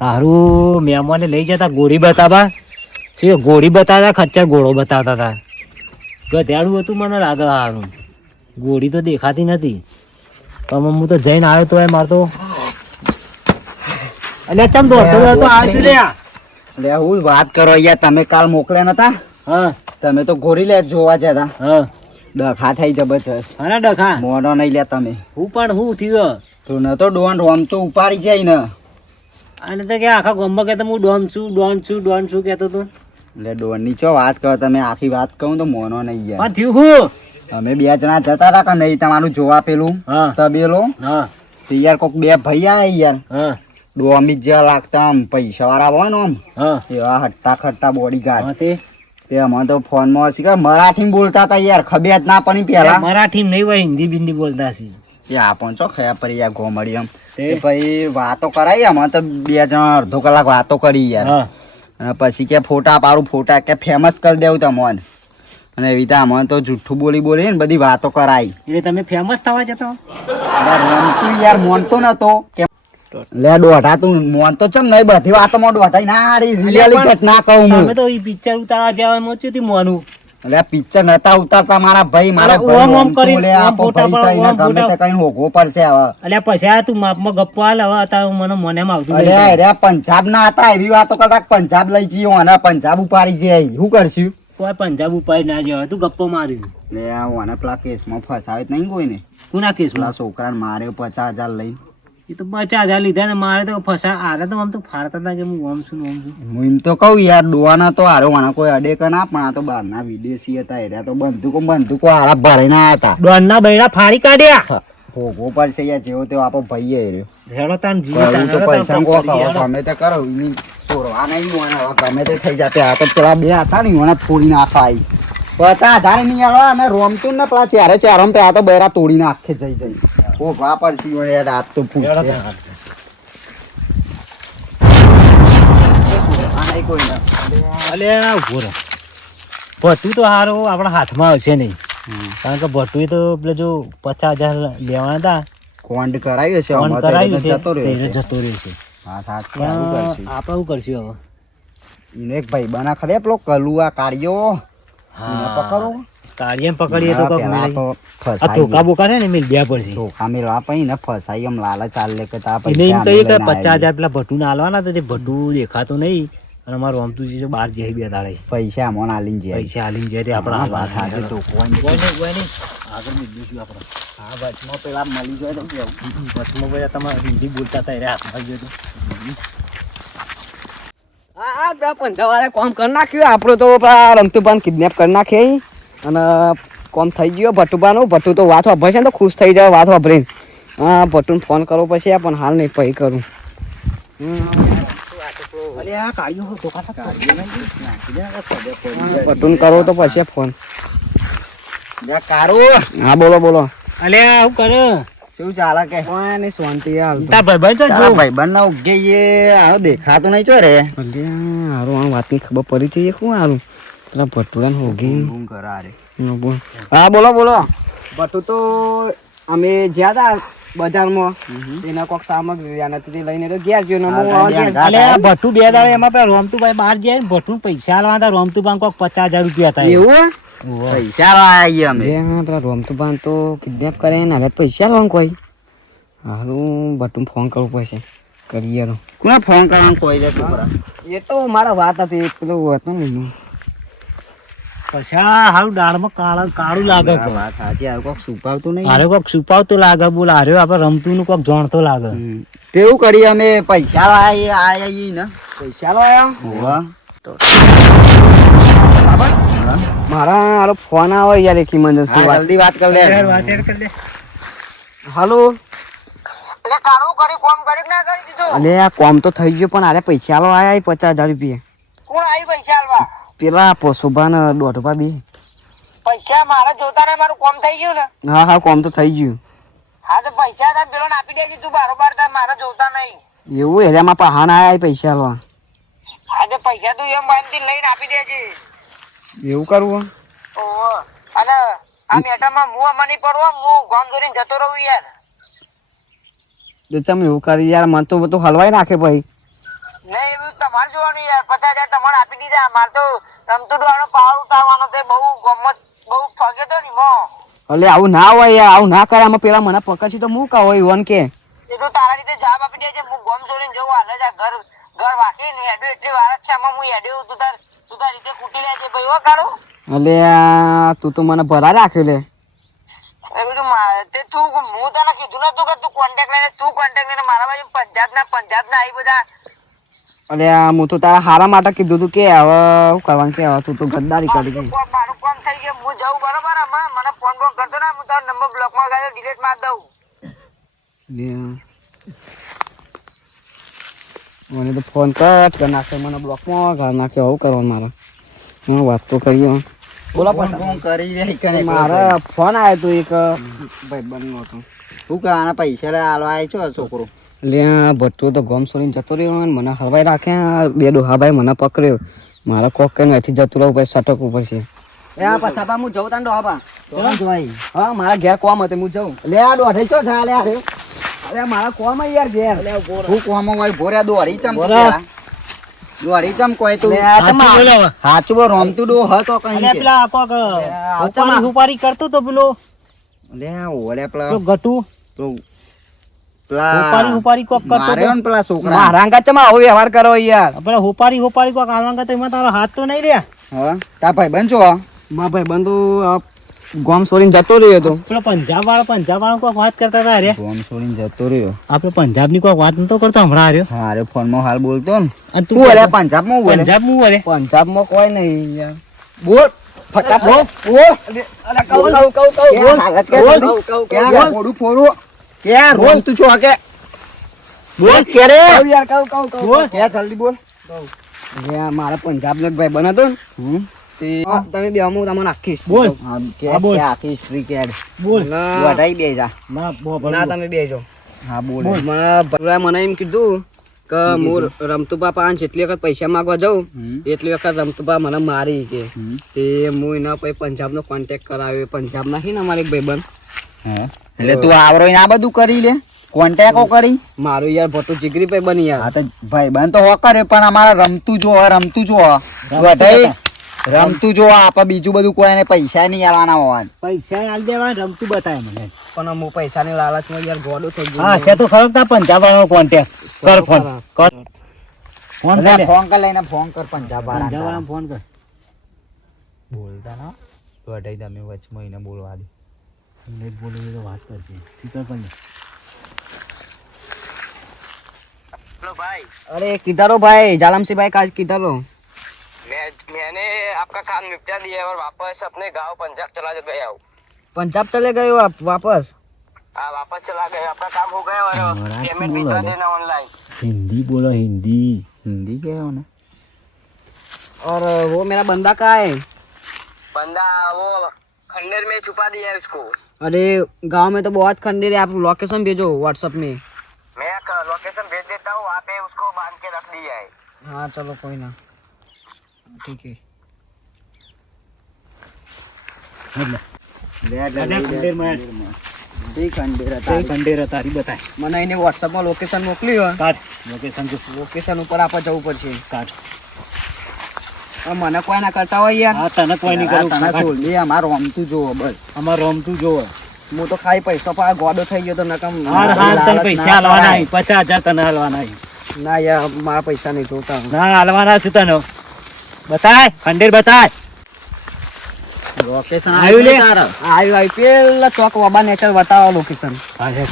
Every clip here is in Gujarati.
હારું મહેમાને લઈ જતા ગોળી બતાવવા ગોળી બતાવતા ખચ્ચર ઘોડો બતાવતા હતા ગધેડું હતું મને લાગે હારું ગોળી તો દેખાતી નથી પણ હું તો જઈને આવ્યો તો એ મારતો અલ્યા ચમ દોડતો તો આવ્યો છું લે હું વાત કરો યાર તમે કાલ મોકલ્યા નતા હા તમે તો ગોરી લે જોવા જતા હા ડખા થઈ જબરજસ્ત હા ડખા મોઢો નહીં લે તમે હું પણ હું થયો તું ન તો ડોન રોમ તો ઉપાડી જાય ને અને તો કે આખા ગામમાં કહેતો હું ડોન છું કહેતો તું એટલે ડોન ની ચો વાત કરો તમે આખી વાત કહું તો મોનો નહીં યાર હા થયું હું અમે બે જણા જતા હતા કે નહીં તમારું જોવા પેલું હા તબેલો હા તો યાર કોક બે ભાઈ આયા યાર હા ડોમી જ્યાં લાગતા આમ પૈસા વાળા હોય ને આમ હા એવા હટ્ટા ખટ્ટા બોડી ગાર્ડ હા તે અમે તો ફોન માં શીખર મરાઠી બોલતા હતા યાર ખબર જ ના પડી પેલા મરાઠી નહીં હોય હિન્દી બિંદી બોલતા છે યા પણ ચો ખયા પર યાર ગોમડી એમ ભાઈ વાતો કરાઈ અમે તો બે જણા અડધો કલાક વાતો કરી યાર અને પછી કે ફોટા પાડું ફોટા કે ફેમસ કરી દેવું તમને અને એવી રીતે અમે તો જુઠ્ઠું બોલી ને બધી વાતો કરાઈ એટલે તમે ફેમસ થવા જતો રમતું યાર મોનતો નતો કે લે દોઢા તું મોનતો ચમ નહીં બધી વાતોમાં દોઢાઈ ના રિયલી ઘટના કહું હું તમે તો ઈ પિક્ચર ઉતારવા જવાનું મોચું મોનું એટલે પિક્ચર નતા ઉતારતા મારા ભાઈ મારા ગમે તે કઈ હોગો પડશે હવે અલ્યા પછી તું માપમાં ગપ્પો હાલ હવે અત્યારે મને મોનેમાં આવતું અરે પંજાબ ના હતા એવી વાતો કરતા પંજાબ લઈ જઈએ અને પંજાબ ઉપાડી જાય શું કરશું કોઈ પંજાબ ઉપાડી ના જવાય તું ગપ્પો માર્યું લે આ પેલા કેસમાં ફસાવે જ નહીં કોઈ ને કોના કેસમાં પેલા છોકરાને માર્યો 50,000 લઈ એ તો 50,000 લીધા ને મારે તો ફસા આરે તો આમ તો ફાડતા હતા કે હું ઓમ છું હું એમ તો કહું યાર ડોવાના તો હારો વાના કોઈ અડે કે ના પણ આ તો બહારના વિદેશી હતા એરા તો બંદૂકો હારા ભરાઈને આવ્યા હતા ડોનના બૈરા ફાડી કાઢ્યા ભોગવો પડશે યાર જેવો તેવો આપણો ભાઈ રહ્યો હેડો તાન જીવ તો પૈસા ગમે તે કરો એની સોરવા નહીં હોય ગમે તે થઈ જતે આ તો પેલા બે હતા ને એને ફોડી નાખા આવી 50,000 નહીં આલો અને રોમતું ને પેલા ચારે પે આ તો બૈરા તોડી નાખે જઈ ભોગવા પડશે યાર રાત તો પૂછે અલ્યા ઉભો રહો ભટ્ટું તો હારો આપણા હાથમાં આવશે નહીં કારણ કે ભટ્ટું તો પેલે જો 50,000 લેવાના હતા કોન્ડ કરાવ્યો છે ફોન કરાવ્યું છે જતો રહ્યો જતો રહેશે હા સાચી કરશું આપણે શું કરશું હવે એનો એક ભાઈ બના ખરે પેલો કલુઆ કાઢ્યો પકડો કાળિયા પકડીએ તો આ ધોકા બોકા છે ને મેં બે પડશે ધોકા મેં લાપાઈ ને ફસાઈ એમ લાલા ચાલ લે કે તા એને એમ કહીએ કે 50,000 પેલા ભટ્ટુને આલવાના તો તે ભટ્ટુ દેખાતો નહીં અને અમારું આમતું જે બહાર જઈ બે દાડે પૈસા મોન આલીને જાય પૈસા આલીને જાય તે આપણા વાત સાચી તો કોઈ નહીં આગળ મિલશું આપણે હા વચમાં પેલા મળી જાય તો કેવું બસમાં બધા તમારે હિન્દી બોલતા હતા એને હાથમાં ગયો તો આ બે પંજાવાળા કોમ કરી નાખ્યું આપણો તો પેલા રમતુભાઈ કિડનેપ કરી નાખી અને કોમ થઈ ગયો ભટ્ટુભાનું ભટ્ટુ તો વાત વાપરશે ને તો ખુશ થઈ જાય વાત વાપરીને હા ભટ્ટુને ફોન કરવો પછી પણ હાલ નહીં પછી કરું ભટ્ટુને કરવો તો પછી ફોન હા બોલો અલ્યા આવું કરે શું ચાલે કે કોઈ શાંતિ હાલ તાર ભાઈબંધ તો જો ભાઈબંધ ના ઉગે એ દેખાતો નહીં છો રે હારું આ વાતની ખબર પડી છે શું હારું પેલા ભટ્ટુરાને હોગી કરા રે હા બોલો ભટ્ટુ તો અમે જ્યાં હતા બજારમાં એના કોઈક સામગ્રી નથી લઈને ગયા ગયો ભટ્ટુ બે દાડે એમાં પેલા રોમતુભાઈ બહાર જાય ને ભટ્ટુ પૈસા આલવા હતા રોમતુભાઈ કોક 50,000 રૂપિયા હતા એવું પૈસા આવીએ અમે પેલા રોમતુભાઈ તો કિડનેપ કરે ને હાલે પૈસા લેવાનું કોઈ હારું ભટ્ટુ ફોન કરવું પડશે કરીએ કોને ફોન કરવાનું કોઈ લે છોકરા એ તો મારા વાત હતી પેલું હતું ને પૈસા હારું દાળમાં કાળું લાગે વાત સાચી હારું કોક છુપાવતું નહીં હારે કોક છુપાવતો લાગે બોલ હારે આપણે રમતું નું કોક જાણતો લાગે તેવું કરી અમે પૈસા આયા ને પૈસા લાયા મારા હારો ફોન આવે યાર એક ઇમરજન્સી જલ્દી વાત કર લે હાલો અલે આ કોમ તો થઈ ગયો પણ આરે પૈસા આલો આયા 50,000 રૂપિયા કોણ આવી પૈસા આલવા પેલા પોસુભા ને દોઢભા બે પૈસા મારા જોતા ને મારું કોમ થઈ ગયું ને હા કોમ તો થઈ ગયું હા તો પૈસા તાર પેલો આપી દેજે તું બારોબાર તાર મારા જોતા નહીં એવું એરિયામાં પહાણ આયા પૈસા આલવા હા તો પૈસા તું એમ બાંધી લઈને આપી દેજે એવું કરવું ઓહો અને આ મેટામાં હું અમાની પડવો હું ગામ જોડીને જતો રહું યાર તો તમે એવું કરી યાર મને તો બધું હલવાઈ નાખે ભાઈ નહીં એવું તમારે જોવાનું યાર 50,000 તમારે આપી દીધા મારે તો રમતું ડોહાનો પાવર ઉતારવાનો તે બહુ ગમત બહુ ઠગે તો ની મો એટલે આવું ના હોય યાર, આવું ના કરે. આમાં પેલા મને પકડશી તો હું કહો ઈવન કે એ તો તારા રીતે જવાબ આપી દે છે હું ગોમ છોડીને જવું હાલે છે ઘર ઘર વાકી ને હેડ્યું એટલી વાર જ છે આમાં હું હેડ્યું તું તાર રીતે કૂટી લેજે ભાઈ હો કાઢું એટલે તું તો મને ભરા રાખ્યો લે. એ બધું તે તું હું તને કીધું નતું કે તું કોન્ટેક્ટ લઈને મારા બાજુ પંજાબના આવી બધા એટલે હું તો તારા હારા માટે કીધું તું કે હવે શું કરવાનું કે હવે તું તો ગદ્દારી કરી ગઈ. મારું કામ થઈ ગયું હું જઉં બરોબર આમાં મને ફોન કરતો ને હું તારો નંબર બ્લોકમાં ગાયો ડિલીટ માર દઉં. મને તો ફોન કટ કરી નાખે, મને બ્લોકમાં ઘર નાખે. આવું કરવાનું મારે. હું વાત તો કરીએ. બોલો ફોન કરી લે કને મારે ફોન આવ્યો તો એક ભાઈબંધનો હતો. હું કે આના પૈસા લે આલો આય છો છોકરો એટલે ભટ્ટો તો ગોમ છોડીને જતો રહ્યો ને મને હલવાઈ રાખ્યા. બે ડોહાભાઈ મને પકડ્યો. મારે કોક કઈ નથી જતું રહું, પછી સટક ઉપર છે. એ આ પાછા હું જઉં તાન ડોહાબા. ચલો જોઈ હા મારા ઘેર કોમ હતું, હું જઉં. લે આ દોઢે છો થા લે અરે અરે મારા કોમ યાર ઘેર. હું કોમો હોય ભોર્યા દોડી ચમ પેલા દોડી ચમ કોઈ તું સાચું બોલો હવે. હાચું બો રમતું ડો હતો કઈ અલ્યા કે પેલા કોક હુપારી કરતો તો પેલો લે ઓલે પેલા પેલો ગટુ તો હુપારી કોક કરતો માર્યો ને પેલા છોકરા મારા અંગા ચમ આવો વ્યવહાર કરો યાર. પેલા હુપારી કોક આલવા કરતો એમાં તારો હાથ તો નહીં રહ્યા. હા તા ભાઈ બનજો મારા ભાઈબંધુ ગોમ છોડીને જતો રહ્યો હતો. પેલો પંજાબ વાળો કોક વાત કરતા હતા રે. ફોન છોડીને જતો રહ્યો. આપડે પંજાબ ની કોક વાત નતો કરતો હમણાં રહ્યો. હા અરે ફોન માં હાલ બોલતો ને અને તું અરે પંજાબ માં બોલે પંજાબ માં બોલે. પંજાબમાં કોઈ નહીં યાર. બોલ ફટાફટ બોલ બોલ હાલત કે ક્યાં ફોડું ફોડું ક્યાં રોલ તું છો કે બોલ કે રે બોલ ક્યાં જલ્દી બોલ મારા પંજાબ નો ભાઈ બનો હતો ને, હમ તે તમે બે હું તમને આખીશ. બોલ. આમ કે હા, બોલ. આખી સ્ટ્રી કેડ બોલ. વઢાઈ બે જા ના ના તમે બે જો. હા બોલ મને ભગવાને મને એમ કીધું કે હું રમતુભા પાંચ જેટલી વખત પૈસા માંગવા જાઉં એટલી વખત રમતુભા મને મારી કે તે હું એના પછી પંજાબનો કોન્ટેક્ટ કરાવ્યો. પંજાબ નાખી ને અમારે એક ભાઈબંધ. એટલે તું આવરો ને આ બધું કરી લે કોન્ટેક્ટો કરી મારું યાર ભટ્ટુ જીગરી ભાઈબંધ યાર. હા તો ભાઈ બન તો હો કરે પણ અમારા રમતું જો વઢાઈ રમતું જો આપણે બીજું બધું કોઈને પૈસા નહીં આલવાના હોવા પૈસા આલ દેવા રમતું બતાય મને. પણ હું પૈસાની લાલચમાં યાર ગોડો થઈ ગયો. હા છે તો ખરો તા પંજાબ વાળો કોન્ટેક્ટ કર ફોન કર ફોન એટલે કર ફોન કર લઈને ફોન કર પંજાબ પંજાબ વાળા વાળા ફોન કર. બોલતા ના વઢાઈ તમે વચમાં એને બોલવા દે નેટ બોલે તો વાત કરશે તું કર પણ हेलो भाई અરે કિધરો ભાઈ જાલમસિંહ ભાઈ કાજ કિધરો. मैंने आपका काम निपटा दिया है और वापस अपने गांव पंजाब चला गया हूँ. પંજાબ ચલે ગયો આપ વાપસ. हाँ वापस चला गया आपका काम हो गया और पेमेंट भिजवा देना ऑनलाइन. हिंदी बोलो हिंदी. हिंदी क्या है ना और वो मेरा बंदा कहाँ है? बंदा वो खंडेर में छुपा दिया है उसको. अरे गांव में तो बहुत खंडेर है, आप लोकेशन भेजो व्हाट्सएप में. मैं लोकेशन भेज देता हूँ वहाँ पे उसको बांध के रख दिया है. हाँ चलो कोई ना, ठीक है. ખંડેર તારી બતાય મને એને વોટ્સએપમાં લોકેશન મોકલ્યું. કાઢ લોકેશન જો લોકેશન ઉપર આપણે જવું પડશે. કાઢ. મને કોઈ ના કરતા હોય યાર. હા તને કોઈ નહીં કરું. તને સોલ્ડી અમાર રમતું જોવો બસ અમાર રમતું જોવો. હું તો ખાઈ પૈસા પર ગોડો થઈ ગયો તો નકમ. હાર હાર તને પૈસા હાલવાના નહીં. 50,000 તને હાલવાના નહીં. ના યાર મારા પૈસા નહીં જોતા. ના હાલવાના છે તને. બતાય ખંડેર બતાય. લોકેશન આવ્યું લે. આવ્યું પેલા ચોક વાબા નેચર બતાવો લોકેશન. હા હે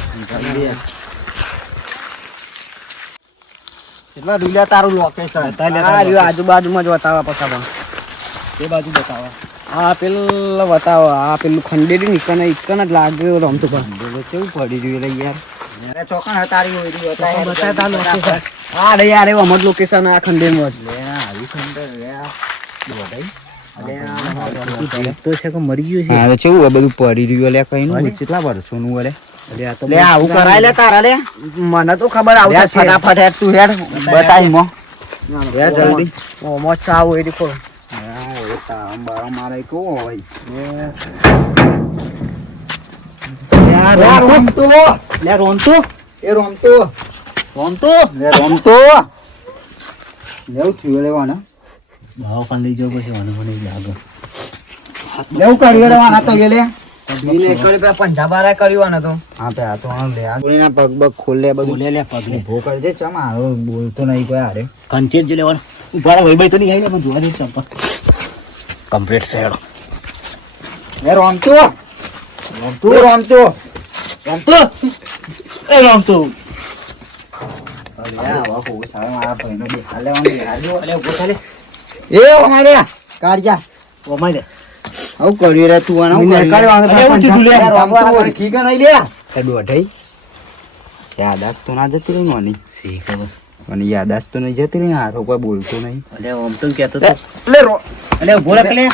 કેટલા રૂલ્યા તારું લોકેશન બતાય લે. આ રહ્યું આજુબાજુમાં જ બતાવો પછી પણ. તે બાજુ બતાવો. આ પેલું બતાવો. આ પેલું ખંડેરી નીકળે ઈકન જ લાગ્યું રમતું પણ. બોલો કેવું પડી રહ્યું લે યાર અરે ચોકણ હતારી હોય રહ્યું હતા બતાય તાર લોકેશન. આ રે યાર એવું અમર લોકેશન આ ખંડેરમાં જ. લે આવી ખંડર લે દોડાઈ તો છે કે મરી ગયું છે. હવે કેવું આ બધું પડી રહ્યું લે કઈ નું કેટલા વર્ષોનું અરે લે આવું કરાય લે તારા લે મને તો ખબર આવતા છે. ફટાફટ હેડ તું હેડ બતાઈ મો લે જલ્દી ઓમો ચાવ એ દેખો. મારે કેવો હોય યાર રમતો લે રોનતો એ રમતો રોનતો લે રમતો લેવું થયું લેવાના દવાખાને લઈ જાવ પછી મને મને લાગે લેવું કાઢી લેવાના તો એ લે એને કરી પેલા પંજાબારા કર્યું ને તો હા પે આ તો આમ લે આ ગોળીના પગ બગ ખોલે બધું લે લે પગલે ઉભો કરજે ચમ આરો બોલતો નહીં કોઈ હારે કંચેર જો લેવાનું ઉભા ભાઈ ભાઈ તો નહીં આવી ને પણ જોવા દે ચંપલ કમ્પ્લીટ છે હેડો એ રમતો રમતો એ રમતો અરે આવા બહુ સારા મારા ભાઈનો બે હાલે લેવાનું અલે ઉભો થાલે એ અમારે કાઢજા ઓમાઈ લે આવું કર્યું રે તું આનું મને કાઢવાનું અરે હું કીધું લે પંજાબ રમતો ઠીક નહીં લે એ દોઢઈ યાદાસ તો ના જતી રહી નોની સી ખબર મને યાદાસ તો નહીં જતી રહી હારો કોઈ બોલતો નહીં અલે ઓમ તો કહેતો તો લે અલે ઉભો રાખ લે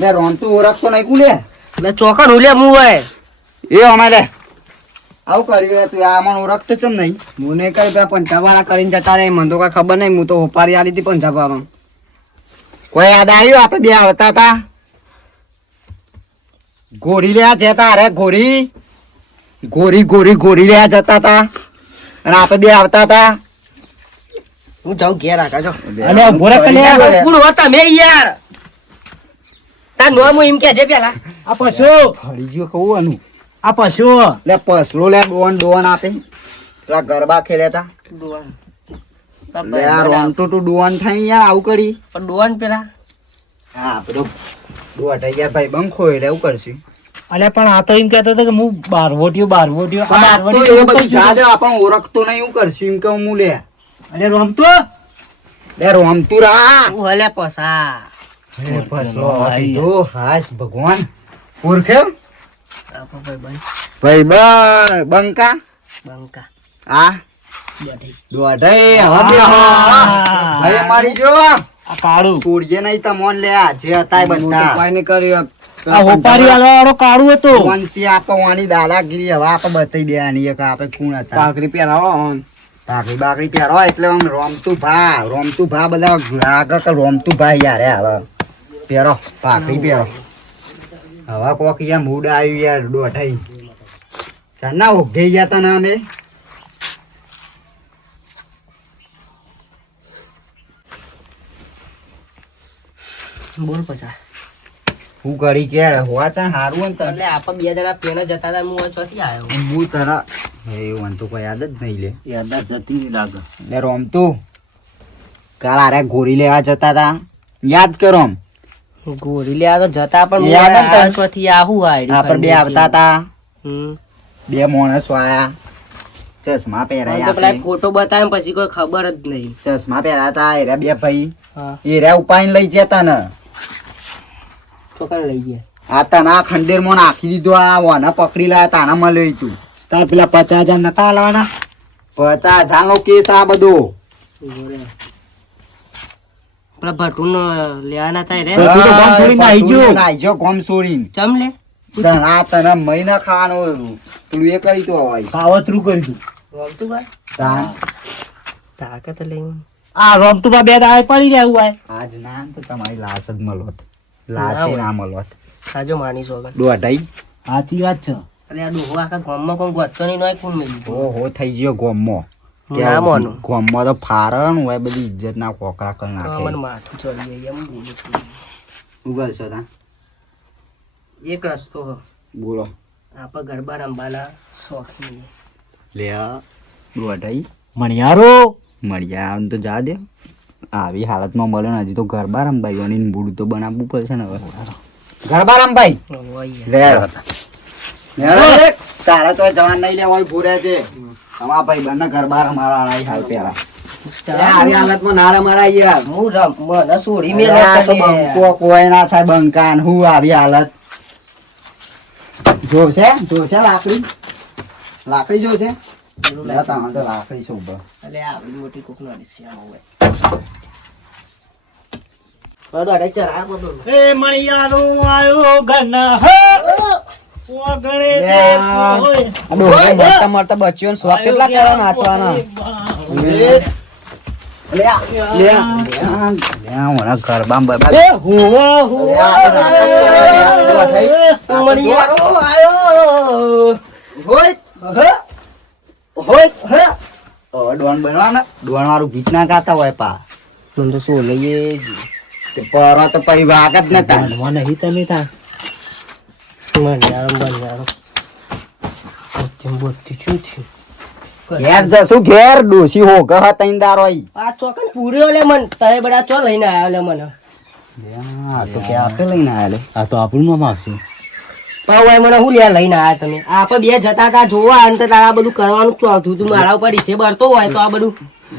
લે રોમતું ઓળખતો નહીં કુલે લે ચોકન ઉલે મુ હોય એ અમારે આવું કર્યું રે તું આમાં ઓળખતો ચમ નહીં મને કરી પેલા પંજાબારા કરીને જતા રહે મને તો કઈ ખબર નહીં હું તો હોપારી આલી હતી પંજાબારા કોઈ યાદ આવ્યું આપણે બે આવતા હતા ગોરી લેવા જતા અરે ગોરી લેવા જતા હતા અને આપણે બે આવતા હતા હું જાઉં ઘેર આકા જો અલે ઉભો રાખ લે કોણ હતા મે યાર તાર નો મુ એમ કે છે પેલા આ પશુ ફરી ગયો કહું આનું આ પશુ લે પસલો લે ડોન આપે પેલા ગરબા ખેલ્યા હતા લે આ રોમટું તું ડોન થાય યાર આવું કરી પણ ડોન પેલા હા પેલો ડોટાઈ ગયા ભાઈ બંખો એટલે એવું કરશું અલે પણ આ તો એમ કહેતો હતો કે હું બારવોટિયો આ તો એ બધું જા દે આપણને ઓળખતો નહીં એવું કરશું એમ કે હું લે અલે રમતો લે રોમતું રા હું હલે પસા એ ફસલો કીધું હાશ ભગવાન ઓળખે ભાઈ બંકા બંકા આ દોઢાઈ હવે બે ભાઈ મારી જો આ કાળું છોડીએ નહીં તમોન લે આ જે હતા એ બધા પાઈને કર્યું આ હોપારી વાળો કાળું હતો વંશી આપવાની દાદાગીરી હવે આપણે બતાવી દેવાની એક આપણે કોણ હતા પાઘડી પહેરાવો બાકરી બાકરી પહેરો એટલે આમ રોમતું ભા બધા આગળ તો રોમતું ભા યાર હવે પહેરો પાકડી પહેરો હવે કોક યાર મૂડ આવ્યું યાર દોઢાઈ ચાલ ના ઉઘી ગયા તા ના અમે બોલ પસા હું કરી કે હોવા ચાલ હારું ને તને એટલે આપણે બે જણા પેલા જતા હતા હું ચોથી આવ્યો હું તરા એ મને તો કોઈ યાદ જ નહીં લે યાદાશ જતી નહીં લાગે લે રોમતું કાલ આરે ગોરી લેવા જતા તા યાદ કરો આમ ગોરી લે તો જતા પણ યાદ જ તને? ચોથી આવું આયડી આપણે બે આવતા તા હમ બે માણસો આયા ચશ્મા પહેરાય તો પેલા આપણે ફોટો બતાવ્યો પછી કોઈ ખબર જ નહીં ચશ્મા પહેરાયા તા એરા બે ભાઈ હા એરા ઉપાઈને લઈ જતા ને છોકરા લઈ ગયા આ તના ખંડેર માં નાખી દીધો આ વાના પકડી લાયા તાના મળ્યો તું તાર પેલા 50,000 નતા આલવાના 50,000 નો કેસ આ બધો પેલા ભટુન લેવાના થાય રે તું તો ગોમ છોડીને આઈ ગયો. આઈ ગયો ગોમ છોડીને ચમ લે તને આ તને મહિના ખાવાનું તું એ કરી તો હોય કાવતરું કરી તું બોલતું બા તાન તાકાત લઈને આ રમતું બા બે દાય પડી રહ્યા હોય આજ ના તો તમારી લાશ જ મળોત લાશે ના મળોત સાજો માની સોગન દોઢાઈ સાચી વાત છે અરે આ ડોહો આખા ગામમાં કોઈ ગોતતો નહીં નોય કોણ મેલી ઓહો થઈ ગયો ગોમમાં ના મોનું ગોમમાં તો ફારણ હોય બધી ઇજ્જત ના કોકરા કરી મને નાખે માથું ચડી ગઈ એમ બોલું છું ઉગલ છો તા એક રસ્તો હો બોલો આપણે ગરબા રમવાના શોખીન લે દોઢાઈ મણિયારો મળ્યા આમ તો જા દે આવી હાલતમાં મળે ને હજી તો ગરબા રમભાઈ અને મૂડ તો બનાવવું પડશે ને હવે ગરબા રમભાઈ લે તારા તો જવાન નહીં લેવા ભૂરે છે તમારા ભાઈ બંને ગરબા રમારા હાલ પેલા આવી હાલતમાં નારા મારા યાર હું રમ મને છોડી મેં આ તો બંકો કોઈ ના થાય બંકાન હું આવી હાલત જોશે લાકડી જોશે લે તામાં તો લાકડી છે ઉભો અલે આવી મોટી કોક નો દિસ્યા હોય બડો અડે ચરા બોલો એ મણિયારો આયો ઘરના હો ઓગણે તે હોય મરતા મરતા બચ્યો શોખ કેટલા કરવા નાચવાના ગરબા બરબા મણિયારો આયો ડોન બનવાના ડોન વાળું ગીત ના ગાતા હોય પા મને તો શું લઈએ તે પરો તો પછી વાગ જ નતા ભણવા નહીં તમે તા ઘેર જશું ઘેર ડોસી હો ગહ તૈંદાર હોય આ ચોકન પૂર્યો લે મન તય બડા ચો લઈને આયા લે મને હા તો કે આપે લઈને આયા લે આ તો આપણું નામ આવશે પાવ મને હું લે લઈને આયા તમે આપણે બે જતા હતા જોવા અંત તારા બધું કરવાનું જ આવતું તું મારા ઉપર ઈસે બરતો હોય તો આ બધું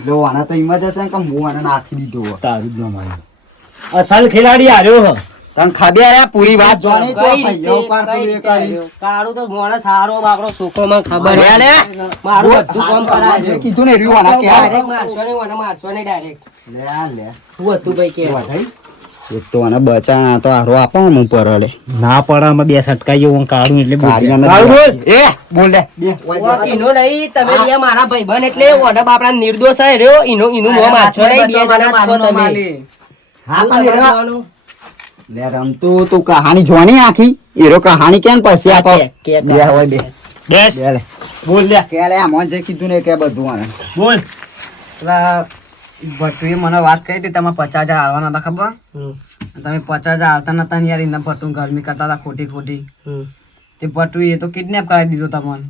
જો આના તો હિંમત હશે કે હું આને નાખી દીધો હોય. તારું જ નામ આવ્યું અસલ ખેલાડી હાર્યો હ તને ખબર આ પૂરી વાત જાણી તો કઈ રીતે- ભાઈઓ પર કઈ તું એ રીતે કરી આવ્યો? કાળું તો મોણસ સારો બાપડો છોકરો મને ખબર અરે લે. મારું બધું કામ કરાય જે કીધું ને રહ્યું આના કે ડાયરેક્ટ મારશો નહીં મને મારશો નહીં ડાયરેક્ટ લે લે શું હતું ભાઈ કે કેવા થઈ એક તો આને બચાણા તો હારો આપો હું પર લે ના પડે અમે બે સટકાઈ હું કાઢું એટલે કાળિયાને કાઢું બોલ. એ બોલ લે બે ઓ ઈનો નહીં તમે બે મારા ભાઈબંધ એટલે ઓડા બાપડા નિર્દોષ હે રહ્યો ઈનું મોં મારશો નહીં બે જણા છો તમે હા શું પણ તમારે એવા- જોવાનું? લે રમતું તું કહાની જોની આખી એરો કહાની કેમ પછી આપો કે બે હોય બે બેસ બે લે બોલ લે કે લે આમ જે કીધું ને કે બધું આને બોલ પેલા ભટ્ટુએ મને વાત કરી હતી તમે 50,000 આવવાના હતા ખબર તમે 50,000 આવતા નતા ને યાર એના ભટ્ટુ ગરમી કરતા હતા ખોટી ખોટી તે ભટ્ટુએ તો કિડનેપ કરી દીધો તમને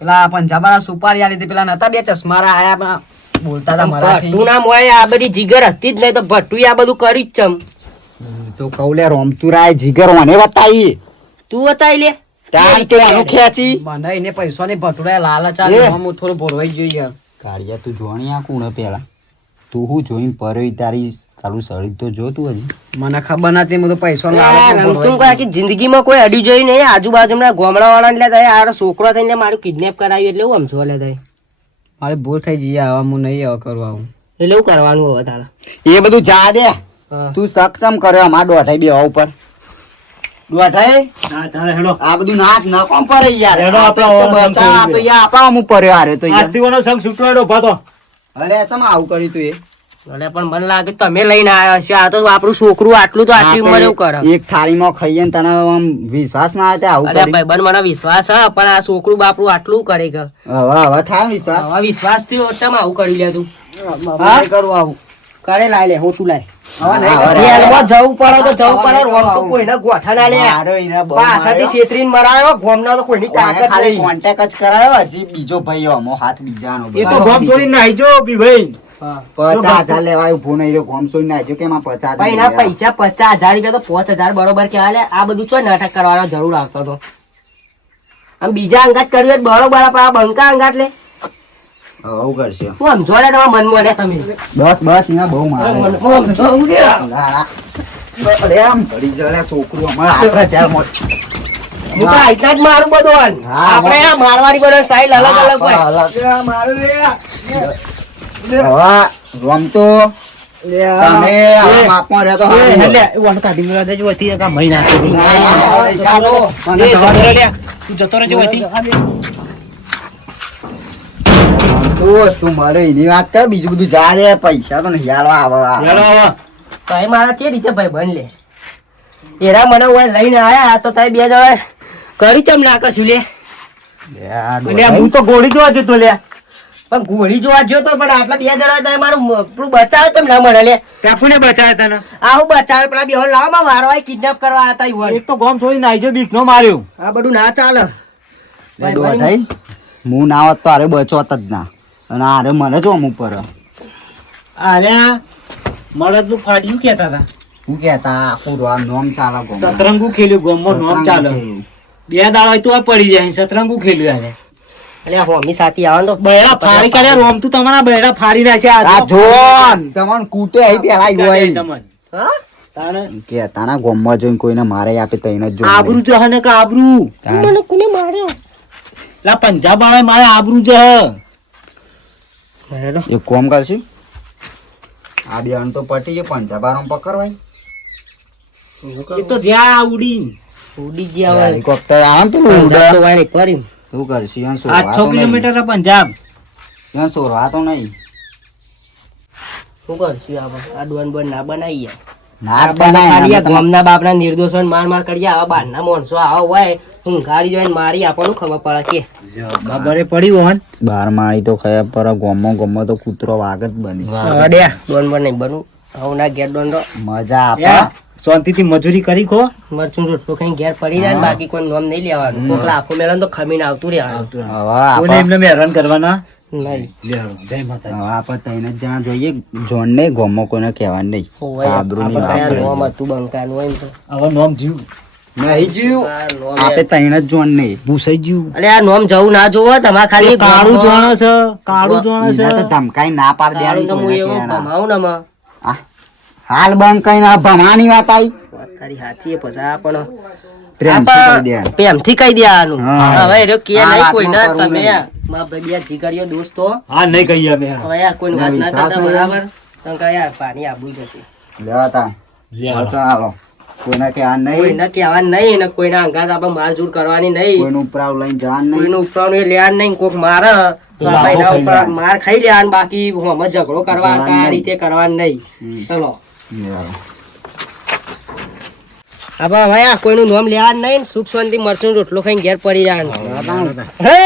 પેલા પંજાબવાળા સુપારી આલી હતી પેલા નતા બે ચશ્મારા આયા પેલા બોલતા હતા મરાઠી ભટ્ટુ નામ હોય આ બધી જીગર હતી જ નહીં તો ભટ્ટુએ આ બધું કર્યું જ ચમ તો કૌલે રોમતુરાય જીગર ઓને બતાઈ તું બતાવી લે તાર તો આનું ખેંચી મને એને પૈસા ની ભટુરા લાલચ એ. આલી હું થોડું ભરવાઈ જોઈએ કાળિયા તું જોણી આ કોણ પેલા તું હું જોઈને પરઈ તારી તારું શરીર તો જો તું હજી મને ખબર નથી હું તો પૈસા જિંદગીમાં કોઈ અડી જોઈ નહીં આજુબાજુના ગામડા વાળા લે થાય આ છોકરો થઈને મારું કિડનેપ કરાવ્યું એટલે હું સમજો લે થાય મારે ભૂલ થઈ જઈએ હવે હું નહીં હવે કરવા આવું એટલે એવું કરવાનું હવે તારા એ બધું જા દે તું સક્ષમ કર્યો અમાર દોઢાઈ બે ઉપર દોઢાઈ હા તારે હેડો આ બધું નાચ ન કોમ પર યાર હેડો આ તો આપણા ઓરસંગ બચા આ તો યાર આપા અમુક પડ્યો હારે તો યાર આસ્તીવાનો સંગ છૂટવાડો ભાતો અરે ચમ આવું કર્યું તું એ અરે પણ મને લાગે તમે લઈને આવ્યા છે આ તો આપણું છોકરું આટલું તો આટલી ઉંમરે એવું કરે એક થાળીમાં ખાઈએ ને તને આમ વિશ્વાસ ના આવે તે આવું અરે કરી ભાઈબંધ મને વિશ્વાસ હે પણ આ છોકરું બાપરું આટલું કરે કે હવે થાય વિશ્વાસ હવે વિશ્વાસ થયો ચમ આવું કરી લે તું હા કરું આવું કરે લાય લે હું તું લાય જેલમાં જવું પડે તો જવું પડે રોમ તો કોઈને ગોઠા ના લે મારો એને બહુ પાછળથી માર્યો. છેતરીને મરાયો ગોમના તો કોઈની ઓને તાકાત ખાલી નહીં કોન્ટેક્ટ જ કરાયો હજી બીજો ભાઈ અમો હાથ બીજાનો એ તો ગોમ છોડીને નાહી જો બી ભાઈ 50,000 લેવાય ઉભો નહીં રહ્યો ગોમ સોઈ નાખ્યો કે એમાં 50,000 ભાઈ ના પૈસા 50,000 રૂપિયા તો 5,000 બરોબર કહેવાય લે આ બધું છો નાટક કરવાનો જરૂર આવતો તો આમ બીજા અંગાત કર્યું હોય તો બરોબર પણ આ બંકા અંગાત લે આવું કરશે હું સમજો લે તમારા મનમાં લે તમે બસ બસ એને બહુ મારે મનમાં સમજો હું લે. અરે આમ ઘડી જલે છોકરું હમણાં આપણે ચાલ મોટ હું તો આટલા જ મારું બધું હા, આપણે આ મારવાડી બધો સ્ટાઇલ અલગ અલગ હોય હવે રમતો તમે આવા માપમાં રહ્યો તો સારું લે હોય. એ વાળ કાઢી મેળા દેજો હતી કા મહિના ચાલો. તું જતો રહેજો હતી તું મારે એની વાત કર બીજું બધું જા દે પૈસા તો નહીં હાલવા આવે હેડો હવે. ભાઈ મારા છે રીતે ભાઈ બન લે એરા મને હોય લઈને આયા તો તારે બે જણા કરી ચમ ના કશું લે લે હું તો ગોળી જોવા જતો લે પણ ગોળી જોવા જ્યો તો પણ આટલા બે જણા તારે મારું પેલું બચાવે ચમ ના મળે લે કાફુને બચાયા તને આ હું બચાવે પેલા બે લાવો માં મારવા કિડનેપ કરવા આતા યુવાન એક તો ગોમ છોડીને નાહી જો બીક નો માર્યો આ બધું ના ચાલે દોઢાઈ હું ના હોત તો અરે બચોત જ ના અને અરે મને જો અમુક પર અરે મળદ નું ફાડ્યું કેતા હતા હું કેતા આખું નોમ ચાલે ગોમાં. સતરંગુ ખેલ્યું ગોમમાં નોમ ચાલે બે દાડા તો આ પડી જાય સતરંગુ ખેલ્યું આજે અલે હોમી સાથી આવવાનું તો બૈરા ફાડી કાઢ્યા રોમ તું તમારા બૈરા ફાડી નાખ્યા આ જોન તમને કૂટે અહીં પેલા ઈ હોય હા તાણે કે તાના ગોમમાં જોઈને કોઈને મારે આપે તો એને જ જોઈને. આબરૂ જ હને કે આબરૂ તાણ. મને કોને માર્યો લા પંજાબ વાળા મારે આબરૂ જ હ એક કોમ કરશું આ બેન તો પટી ગયો પંજાબારામ પકડવાય એ તો જ્યાં ઉડી ઉડી ગયા હવે હેલિકોપ્ટર આમ પેલું ઉડે. તો વાળી પરી શું કરશું યાર 800 કિલોમીટર પંજાબ સોરવા તો નહીં શું કરશું આપણે આ ડોન બોન ના બનાવીએ નાક આપણે બનાય ખાલી આ અમે તો- ગામના બાપના નિર્દોષોને માર માર કરીએ આવા બહારના માણસો આવા હોય ઊંઘાડી જોઈને મારી આપણને ખબર પડે કે ખબરે પડી હોય બાર માળી તો ખયા પર ગોમો તો કૂતરો વાગ જ બની અડ્યા ડોન પર નહીં બનવું આવું ના ઘેર ડોન તો મજા એ, આપે શાંતિથી મજૂરી કરી ખો મરચું રોટલું ખાઈને ઘેર પડી રહ્યા ને બાકી કોઈ નોમ નહીં લેવાનું કોક લાખો મેળા તો ખમીને આવતું રહેવાનું હવે કોઈને એમને મેં હેરાન કરવાના નહીં લેવાનો. જય માતાજી. હવે આપણે ત્રણ જ જણા જોઈએ જોન ને ગોમો કોઈને કહેવાનું નહીં હોય આબરૂની આપણે વાત ત્યાં કરીએ. નોમ હતું બંકાનું હોય ને તો હવે નોમ જીવ નહીં જીવ આ નોમ આપણે ત્રણ જ જોન નહીં ભૂસાઈ ગયું અલે આ નોમ જવું ના જોવો તમારે ખાલી કાળું ગામમાં- જોણે છે કાળું જોણે છે એને તો ધમકાઈ ના પાડી કાળું તો હું દેવાની એવો કોઈને કહેવાના. ભમાવું ને આમાં. આ, હાલ બંકાઈ ના ભમાવાની વાત આવી વાત તારી સાચી છે પછી આ પણ પ્રેમથી આપા કહી દેવાનું. પ્રેમથી કહી દેવાનું હા. હવે એ કે આ નહીં વાતમાં કોઈને કરવું તમે નહીં. મારા ભાઈ બે જીગરીઓ દોસ્તો હા નહીં કહીએ અમે હવે યાર કોઈ વાત ના વિશ્વાસ કરતા નહીં. બરાબર તમે કહો યાર પાણી આબુ જશે લેવા તા ચાલો કોઈને કહેવાનું નહીં કોઈને કહેવાનું નહીં ને કોઈના અંગાત આપણે મારઝૂડ કરવાની નહીં કોઈનું ઉપરાવ લઈને જવાનું નહીં કોઈનું ઉપરાણું એ લેવાનું નહીં કોક મારે તો આપણે એના ઉપર માર ખાઈ લેવાનું બાકી આમાં ઝઘડો કરવા કે આ રીતે કરવાનું નહીં ચલો લેવા. આપણે હવે આ કોઈનું નામ લેવાનું નહીં ને સુખ શાંતિ મરચું રોટલો ખાઈને ઘેર પડી જવાનું હે